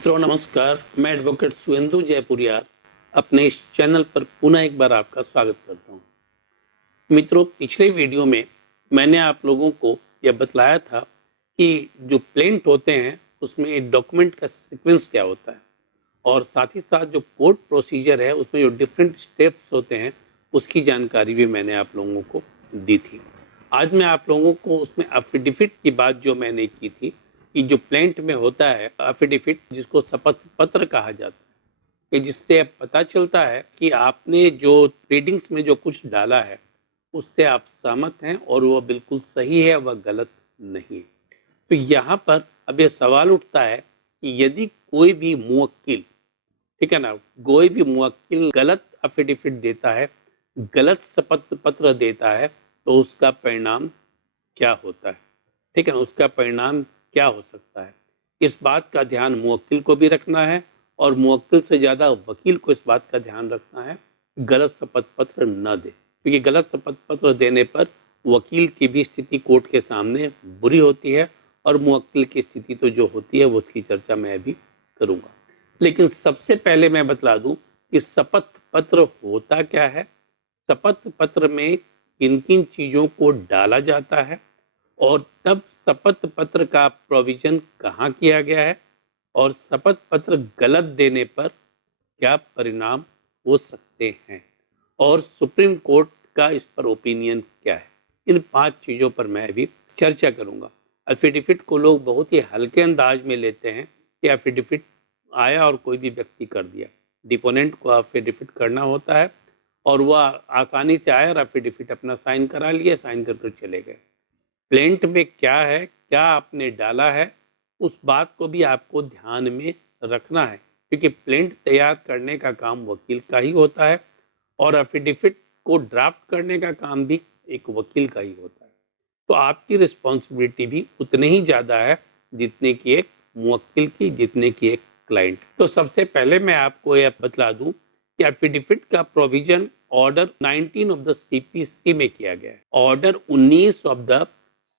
मित्रों नमस्कार, मैं एडवोकेट सुवेंदु जयपुरिया अपने इस चैनल पर पुनः एक बार आपका स्वागत करता हूं। मित्रों, पिछले वीडियो में मैंने आप लोगों को यह बतलाया था कि जो प्लेंट होते हैं उसमें डॉक्यूमेंट का सीक्वेंस क्या होता है और साथ ही साथ जो कोर्ट प्रोसीजर है उसमें जो डिफरेंट स्टेप्स होते हैं उसकी जानकारी भी मैंने आप लोगों को दी थी। आज मैं आप लोगों को उसमें एफिडेविट की बात जो मैंने की थी कि जो प्लेंट में होता है एफिडेविट, जिसको शपथ पत्र कहा जाता है, कि जिससे पता चलता है कि आपने जो प्लीडिंग्स में जो कुछ डाला है उससे आप सहमत हैं और वह बिल्कुल सही है, वह गलत नहीं है। तो यहाँ पर अब यह सवाल उठता है कि यदि कोई भी मुवक्किल, ठीक है ना, कोई भी मुवक्किल गलत एफिडेविट देता है, गलत शपथ पत्र देता है, तो उसका परिणाम क्या होता है, ठीक है ना, उसका परिणाम क्या हो सकता है। इस बात का ध्यान मुवक्किल को भी रखना है और मुवक्किल से ज़्यादा वकील को इस बात का ध्यान रखना है गलत शपथ पत्र न दे, क्योंकि गलत शपथ पत्र देने पर वकील की भी स्थिति कोर्ट के सामने बुरी होती है और मुवक्किल की स्थिति तो जो होती है वो उसकी चर्चा मैं भी करूँगा। लेकिन सबसे पहले मैं बतला दूं कि शपथ पत्र होता क्या है, शपथ पत्र में किन किन चीज़ों को डाला जाता है और तब शपथ पत्र का प्रोविजन कहाँ किया गया है और शपथ पत्र गलत देने पर क्या परिणाम हो सकते हैं और सुप्रीम कोर्ट का इस पर ओपिनियन क्या है। इन 5 चीज़ों पर मैं अभी चर्चा करूंगा। एफिडेविट को लोग बहुत ही हल्के अंदाज में लेते हैं कि एफिडेविट आया और कोई भी व्यक्ति कर दिया। डिपोनेंट को एफिडेविट करना होता है और वह आसानी से आया और एफिडेविट अपना साइन करा लिए, साइन करके चले गए। प्लेंट में क्या है, क्या आपने डाला है, उस बात को भी आपको ध्यान में रखना है, क्योंकि प्लेंट तैयार करने का काम वकील का ही होता है और एफिडेविट को ड्राफ्ट करने का काम भी एक वकील का ही होता है। तो आपकी रिस्पॉन्सिबिलिटी भी उतनी ही ज़्यादा है जितने की एक मुवक्किल की, जितने की एक क्लाइंट। तो सबसे पहले मैं आपको यह बतला दूं कि एफिडेविट का provision order 19 of the CPC में किया गया है। Order 19 of the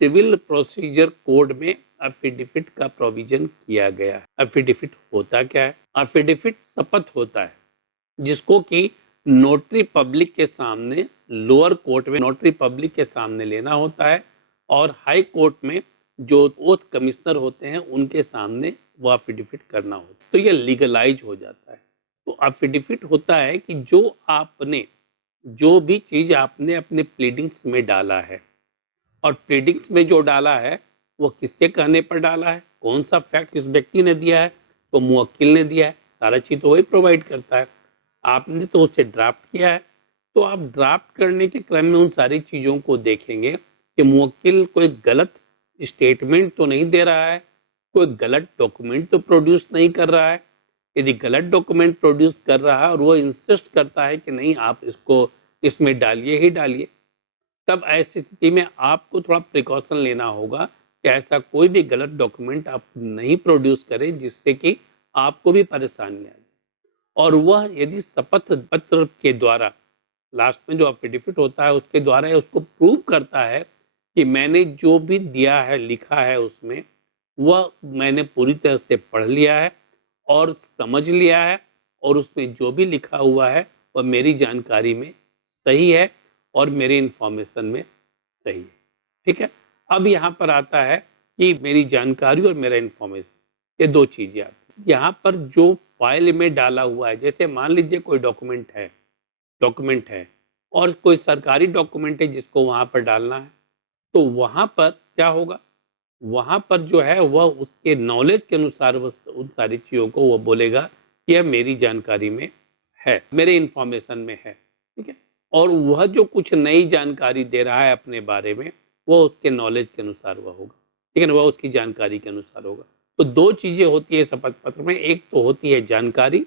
civil procedure code में एफिडेविट का प्रोविजन किया गया है। एफिडेविट होता क्या है? एफिडेविट शपथ होता है जिसको कि नोटरी पब्लिक के सामने, लोअर कोर्ट में नोटरी पब्लिक के सामने लेना होता है और हाई कोर्ट में जो ओथ कमिश्नर होते हैं उनके सामने वो एफिडेविट करना होता है। तो ये लीगलाइज हो जाता है। तो एफिडेविट होता है कि जो भी चीज आपने अपने प्लीडिंग्स में डाला है और प्लीडिंग्स में जो डाला है वो किसके कहने पर डाला है, कौन सा फैक्ट किस व्यक्ति ने दिया है, तो मुवक्किल ने दिया है। सारा चीज तो वही प्रोवाइड करता है। आपने तो उसे ड्राफ्ट किया है, तो आप ड्राफ्ट करने के क्रम में उन सारी चीज़ों को देखेंगे कि मुवक्किल कोई गलत स्टेटमेंट तो नहीं दे रहा है, कोई गलत डॉक्यूमेंट तो प्रोड्यूस नहीं कर रहा है। यदि गलत डॉक्यूमेंट प्रोड्यूस कर रहा है और वो इंसिस्ट करता है कि नहीं आप इसको इसमें डालिए ही डालिए, तब ऐसी स्थिति में आपको थोड़ा प्रिकॉशन लेना होगा कि ऐसा कोई भी गलत डॉक्यूमेंट आप नहीं प्रोड्यूस करें जिससे कि आपको भी परेशानी आए। और वह यदि शपथ पत्र के द्वारा, लास्ट में जो एफिडेविट होता है उसके द्वारा उसको प्रूव करता है कि मैंने जो भी दिया है, लिखा है उसमें, वह मैंने पूरी तरह से पढ़ लिया है और समझ लिया है और उसमें जो भी लिखा हुआ है वह मेरी जानकारी में सही है और मेरी इंफॉर्मेशन में सही है। ठीक है, अब यहाँ पर आता है कि मेरी जानकारी और मेरा इंफॉर्मेशन, ये दो चीजें आती हैं। यहाँ पर जो फाइल में डाला हुआ है, जैसे मान लीजिए कोई डॉक्यूमेंट है और कोई सरकारी डॉक्यूमेंट है जिसको वहां पर डालना है, तो वहां पर क्या होगा, वहां पर जो है वह उसके नॉलेज के अनुसार वह उन सारी चीजों को वो बोलेगा कि यह मेरी जानकारी में है, मेरे इंफॉर्मेशन में है। ठीक है, और वह जो कुछ नई जानकारी दे रहा है अपने बारे में, वो उसके नॉलेज के अनुसार वह होगा। ठीक है ना, वह उसकी जानकारी के अनुसार होगा। तो दो चीजें होती है शपथ पत्र में, एक तो होती है जानकारी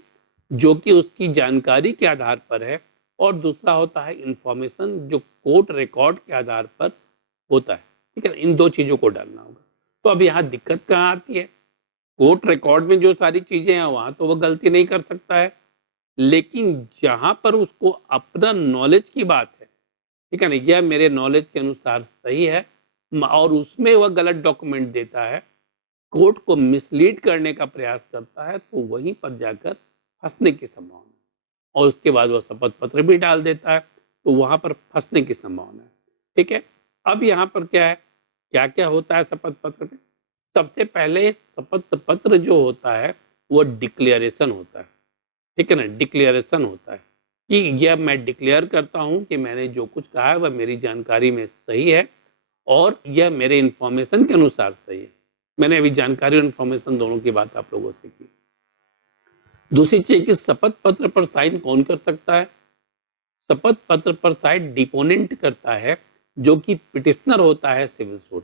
जो कि उसकी जानकारी के आधार पर है और दूसरा होता है इंफॉर्मेशन जो कोर्ट रिकॉर्ड के आधार पर होता है। ठीक है, इन दो चीजों को डालना होगा। तो अब यहाँ दिक्कत कहाँ आती है, कोर्ट रिकॉर्ड में जो सारी चीजें हैं वहां तो वह गलती नहीं कर सकता है, लेकिन जहां पर उसको अपना नॉलेज की बात है, ठीक है ना, यह मेरे नॉलेज के अनुसार सही है, और उसमें वह गलत डॉक्यूमेंट देता है, कोर्ट को मिसलीड करने का प्रयास करता है तो वहीं पर जाकर फंसने की संभावना है, और उसके बाद वह शपथ पत्र भी डाल देता है तो वहां पर फंसने की संभावना है। ठीक है, अब यहाँ पर क्या है, क्या क्या होता है शपथ पत्र में? सबसे पहले शपथ पत्र जो होता है वो डिक्लेरेशन होता है। ठीक है ना, डिक्लेरेशन होता है कि यह मैं डिक्लेयर करता हूं कि मैंने जो कुछ कहा है वह मेरी जानकारी में सही है और यह मेरे इंफॉर्मेशन के अनुसार सही है। मैंने अभी जानकारी और इंफॉर्मेशन दोनों की बात आप लोगों से की। दूसरी चीज कि शपथ पत्र पर साइन कौन कर सकता है? शपथ पत्र पर साइन डिपोनेंट करता है, जो कि पिटिशनर होता है सिविल सूट।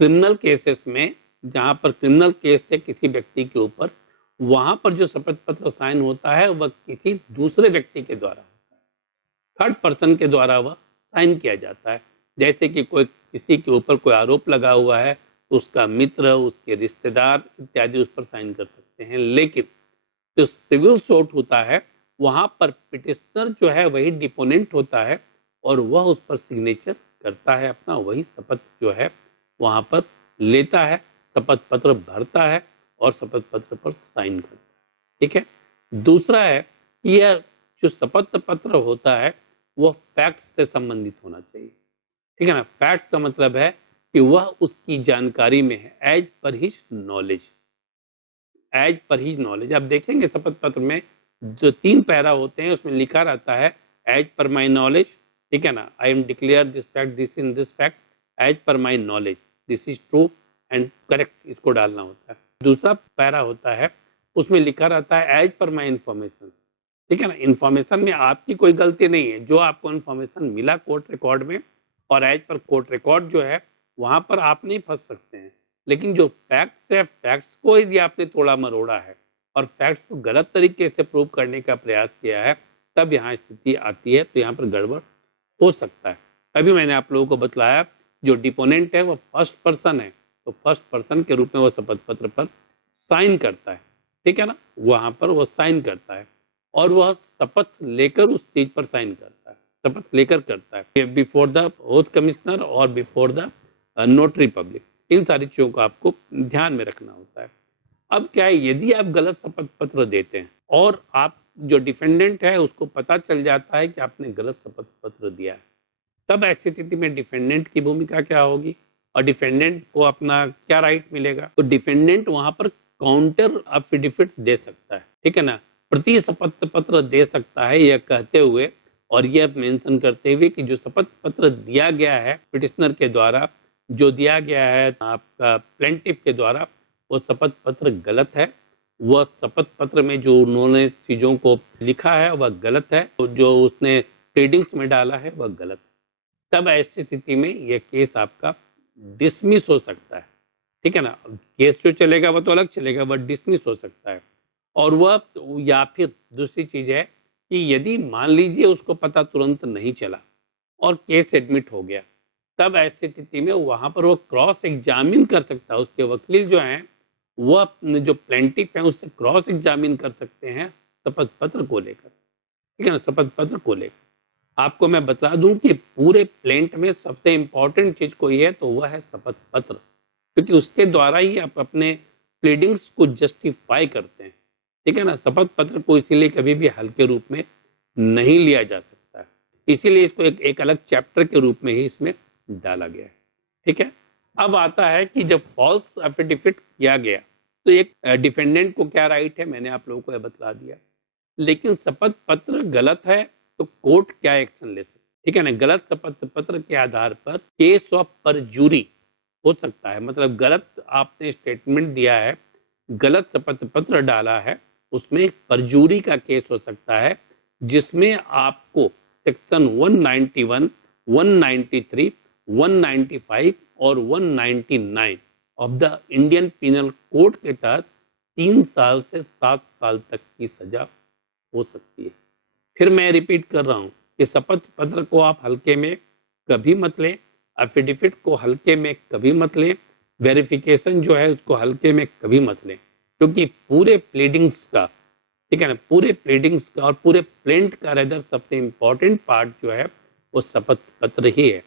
क्रिमिनल केसेस में जहां पर क्रिमिनल केस है किसी व्यक्ति के ऊपर, वहां पर जो शपथ पत्र साइन होता है वह किसी दूसरे व्यक्ति के द्वारा होता है, थर्ड पर्सन के द्वारा वह साइन किया जाता है। जैसे कि कोई किसी के ऊपर कोई आरोप लगा हुआ है तो उसका मित्र, उसके रिश्तेदार इत्यादि उस पर साइन कर सकते हैं। लेकिन जो सिविल सूट होता है वहां पर पिटिशनर जो है वही डिपोनेंट होता है और वह उस पर सिग्नेचर करता है, अपना वही शपथ जो है वहां पर लेता है, शपथ पत्र भरता है और शपथ पत्र पर साइन करता है। ठीक है, दूसरा है कि यह जो शपथ पत्र होता है वह फैक्ट से संबंधित होना चाहिए। ठीक है ना, फैक्ट का मतलब है कि वह उसकी जानकारी में है, as per his knowledge, as per his knowledge. आप देखेंगे शपथ पत्र में जो 3 पैरा होते हैं उसमें लिखा रहता है एज पर माई नॉलेज। ठीक है ना, I am declare this fact, this in this fact, as per my knowledge, this is true and correct, इसको डालना होता है। दूसरा पैरा होता है उसमें लिखा रहता है एज पर माई इंफॉर्मेशन। ठीक है ना, इंफॉर्मेशन में आपकी कोई गलती नहीं है, जो आपको इंफॉर्मेशन मिला कोर्ट रिकॉर्ड में और एज पर कोर्ट रिकॉर्ड जो है वहां पर आप नहीं फंस सकते हैं। लेकिन जो फैक्ट्स है, फैक्ट्स को यदि आपने तोड़ा मरोड़ा है और फैक्ट्स को गलत तरीके से प्रूव करने का प्रयास किया है, तब यहाँ स्थिति आती है, तो यहाँ पर गड़बड़ हो सकता है। तभी मैंने आप लोगों को बतलाया जो डिपोनेंट है वो फर्स्ट पर्सन है, तो फर्स्ट पर्सन के रूप में वो शपथ पत्र पर साइन करता है। ठीक है ना, वहां पर वो साइन करता है और वह शपथ लेकर उस चीज पर साइन करता है, शपथ लेकर करता है बिफोर द ओथ कमिश्नर और बिफोर द नोटरी पब्लिक। इन सारी चीजों को आपको ध्यान में रखना होता है। अब क्या है, यदि आप गलत शपथ पत्र देते हैं और आप जो डिफेंडेंट है उसको पता चल जाता है कि आपने गलत शपथ पत्र दिया है, तब ऐसी स्थिति में डिफेंडेंट की भूमिका क्या होगी और डिफेंडेंट को अपना क्या राइट मिलेगा? तो डिफेंडेंट वहां पर काउंटर एफिडेविट दे सकता है। ठीक है ना, प्रति शपथ पत्र दे सकता है, यह कहते हुए और यह मेंशन करते हुए कि जो शपथ पत्र दिया गया है पिटिशनर के द्वारा, जो दिया गया है आपका प्लेंटिफ के द्वारा, वो शपथ पत्र गलत है। वह शपथ पत्र में जो उन्होंने चीजों को लिखा है वह गलत है, जो उसने ट्रेडिंग्स में डाला है वह गलत है। तब ऐसी स्थिति में यह केस आपका डिसमिस हो सकता है। ठीक है ना, केस जो चलेगा वह तो अलग चलेगा, वह डिसमिस हो सकता है। और वह या फिर दूसरी चीज है कि यदि मान लीजिए उसको पता तुरंत नहीं चला और केस एडमिट हो गया, तब ऐसी स्थिति में वहां पर वो क्रॉस एग्जामिन कर सकता है। उसके वकील जो हैं वह अपने जो प्लेंटिफ है उससे क्रॉस एग्जामिन कर सकते हैं शपथ पत्र को लेकर। ठीक है ना, शपथ पत्र को लेकर आपको मैं बता दूं कि पूरे प्लेंट में सबसे इंपॉर्टेंट चीज कोई है तो वह है शपथ पत्र, क्योंकि उसके द्वारा ही आप अपने प्लीडिंग्स को जस्टिफाई करते हैं। ठीक है ना, शपथ पत्र को इसीलिए कभी भी हल्के रूप में नहीं लिया जा सकता है, इसीलिए इसको एक अलग चैप्टर के रूप में ही इसमें डाला गया है। ठीक है, अब आता है कि जब फॉल्स एफिडेविट किया गया तो एक डिफेंडेंट को क्या राइट है, मैंने आप लोगों को यह बतला दिया। लेकिन शपथ पत्र गलत है तो कोर्ट क्या एक्शन ले सकती है? ठीक है ना, गलत शपथ पत्र के आधार पर केस ऑफ परजूरी हो सकता है। मतलब गलत आपने स्टेटमेंट दिया है, गलत शपथ पत्र डाला है, उसमें परजूरी का केस हो सकता है, जिसमें आपको सेक्शन 191, 193, 195 और 199 of the Indian penal code के तहत 3 साल से 7 साल तक की सजा हो सकती है। फिर मैं रिपीट कर रहा हूं कि शपथ पत्र को आप हल्के में कभी मत लें, एफिडेविट को हल्के में कभी मत लें, वेरिफिकेशन जो है उसको हल्के में कभी मत लें, क्योंकि पूरे प्लीडिंग्स का, ठीक है ना, पूरे प्लीडिंग्स का और पूरे प्लेंट का रेदर सबसे इंपॉर्टेंट पार्ट जो है वो शपथ पत्र ही है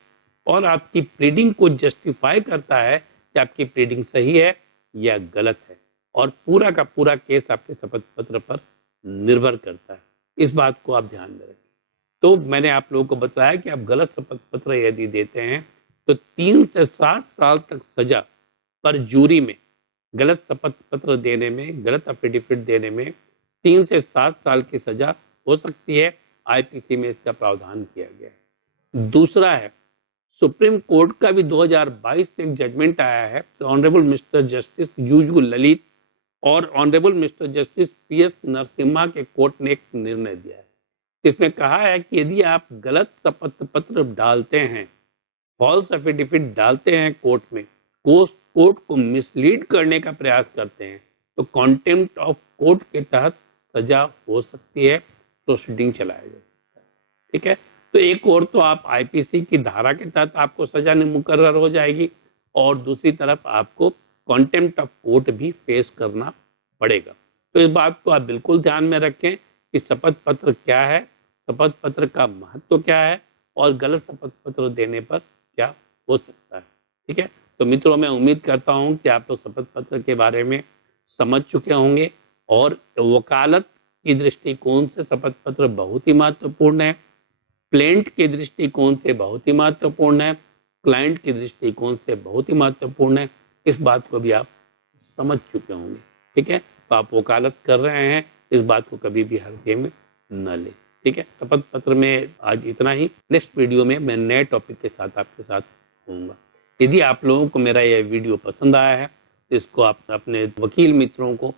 और आपकी प्लीडिंग को जस्टिफाई करता है कि आपकी प्लीडिंग सही है या गलत है, और पूरा का पूरा केस आपके शपथ पत्र पर निर्भर करता है। इस बात को आप ध्यान में रखें। तो मैंने आप लोगों को बताया कि आप गलत शपथ पत्र यदि देते हैं तो 3 से 7 साल तक सजा पर जूरी में, गलत शपथ पत्र देने में, गलत एफिडेविट देने में 3 से 7 साल की सजा हो सकती है। आईपीसी में इसका प्रावधान किया गया है। दूसरा है, सुप्रीम कोर्ट का भी 2022 में एक जजमेंट आया है, honourable mister justice UU Lalit और honourable mister justice PS Narasimha के कोर्ट ने एक निर्णय दिया है। इसमें कहा है कि यदि आप गलत शपथ पत्र डालते हैं, फॉल्स एफिडेविट डालते हैं कोर्ट में, कोर्ट को मिसलीड करने का प्रयास करते हैं, तो कॉन्टेम्प्ट ऑफ कोर्ट के तहत सजा हो सकती है, प्रोसीडिंग चलाया जा सकता है। ठीक है, तो एक और तो आप आईपीसी की धारा के तहत आपको सजा मुकर्रर हो जाएगी, और दूसरी तरफ आपको कॉन्टेम्प्ट ऑफ कोर्ट भी फेस करना पड़ेगा। तो इस बात को आप बिल्कुल ध्यान में रखें कि शपथ पत्र क्या है, शपथ पत्र का महत्व क्या है, और गलत शपथ पत्र देने पर क्या हो सकता है। ठीक है, तो मित्रों, मैं उम्मीद करता हूं कि आप लोग शपथ पत्र के बारे में समझ चुके होंगे, और वकालत की दृष्टिकोण से शपथ पत्र बहुत ही महत्वपूर्ण है, प्लेंट के दृष्टिकोण से बहुत ही महत्वपूर्ण है, क्लाइंट के दृष्टिकोण से बहुत ही महत्वपूर्ण है। इस बात को भी आप समझ चुके होंगे। ठीक है, तो आप वकालत कर रहे हैं, इस बात को कभी भी हल्के में न लें। ठीक है, शपथ पत्र में आज इतना ही। नेक्स्ट वीडियो में मैं नए टॉपिक के साथ आपके साथ होऊंगा। यदि आप लोगों को मेरा यह वीडियो पसंद आया है तो इसको आप अपने वकील मित्रों को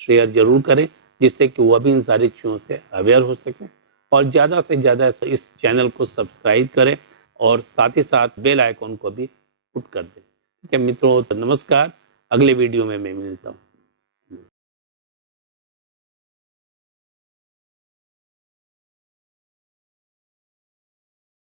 शेयर जरूर करें, जिससे कि वह भी इन सारी चीज़ों से अवेयर हो सकें, और ज़्यादा से ज़्यादा इस चैनल को सब्सक्राइब करें, और साथ ही साथ बेल आइकॉन को भी पुट कर दें। ठीक है मित्रों, तो नमस्कार। अगले वीडियो में मैं मिलता हूँ।